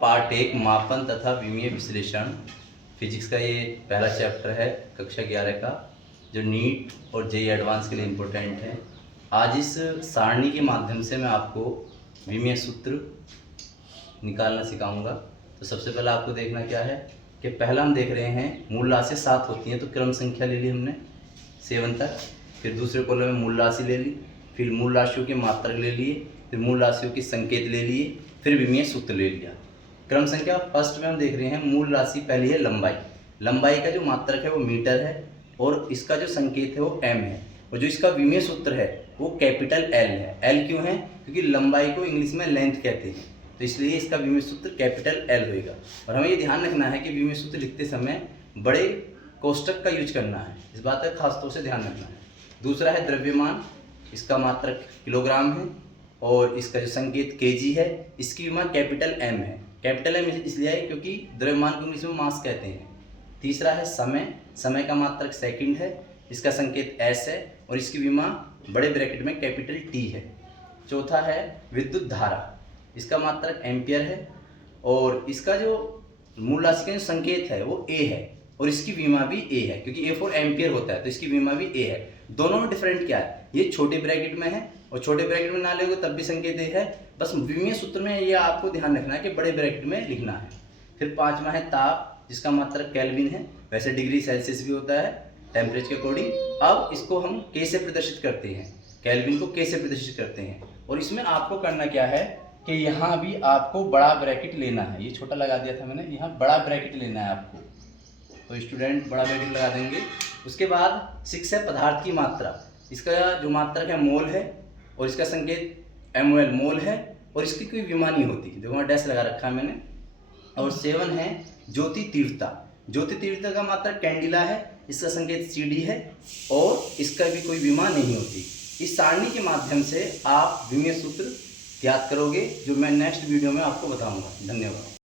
Part एक मापन तथा विमीय विश्लेषण। फिजिक्स का ये पहला चैप्टर है कक्षा 11 का, जो नीट और जेईई एडवांस के लिए इम्पोर्टेंट है। आज इस सारणी के माध्यम से मैं आपको विमीय सूत्र निकालना सिखाऊंगा। तो सबसे पहले आपको देखना क्या है कि पहला हम देख रहे हैं मूल राशि 7 होती हैं, तो क्रम संख्या ले ली हमने 7 तक। फिर दूसरे कॉलम में मूल राशि ले ली, फिर मूल राशियों के मात्रक ले लिए, फिर मूल राशियों के संकेत ले लिए, फिर विमीय सूत्र ले लिया। क्रम संख्या फर्स्ट में हम देख रहे हैं मूल राशि पहली है लंबाई। लंबाई का जो मात्रक है वो मीटर है और इसका जो संकेत है वो एम है, और जो इसका विमीय सूत्र है वो कैपिटल एल है। एल क्यों है? क्योंकि लंबाई को इंग्लिश में लेंथ कहते हैं, तो इसलिए इसका विमीय सूत्र कैपिटल एल होएगा। और हमें ये ध्यान रखना है कि विमीय सूत्र लिखते समय बड़े कोष्टक का यूज करना है, इस बात का खास तौर से ध्यान रखना है। दूसरा है द्रव्यमान, इसका मात्रक किलोग्राम है और इसका जो संकेत केजी है, इसकी विमा कैपिटल एम है। कैपिटल एम इसलिए है क्योंकि द्रव्यमान को इंग्लिश में मास कहते हैं। तीसरा है समय, समय का मात्रक सेकंड है, इसका संकेत एस है और इसकी विमा बड़े ब्रैकेट में कैपिटल टी है। चौथा है विद्युत धारा, इसका मात्रक एम्पियर है और इसका जो मूल राशि का जो संकेत है वो ए है और इसकी विमा भी ए है, क्योंकि ए फॉर एम्पियर होता है तो इसकी विमा भी ए है। दोनों में डिफरेंट क्या है? ये छोटे ब्रैकेट में है और छोटे ब्रैकेट में ना लोगे तब भी संकेत ए है, बस विमीय सूत्र में ये आपको ध्यान रखना है कि बड़े ब्रैकेट में लिखना है। फिर पांचवा है ताप, जिसका मात्रक केल्विन है, वैसे डिग्री सेल्सियस भी होता है टेम्परेचर के अकॉर्डिंग। अब इसको हम कैसे प्रदर्शित करते हैं, केल्विन को कैसे प्रदर्शित करते हैं, और इसमें आपको करना क्या है कि यहाँ भी आपको बड़ा ब्रैकेट लेना है। ये छोटा लगा दिया था मैंने, यहाँ बड़ा ब्रैकेट लेना है आपको, तो स्टूडेंट बड़ा ब्रैकेट लगा देंगे। उसके बाद 6 है पदार्थ की मात्रा, इसका जो मात्रक है मोल है और इसका संकेत MOL मोल है और इसकी कोई विमा नहीं होती, देखो वहाँ डैश लगा रखा है मैंने। और 7 है ज्योति तीव्रता, ज्योति तीव्रता का मात्रक कैंडिला है, इसका संकेत CD है और इसका भी कोई विमा नहीं होती। इस सारणी के माध्यम से आप विमीय सूत्र याद करोगे, जो मैं नेक्स्ट वीडियो में आपको बताऊंगा। धन्यवाद।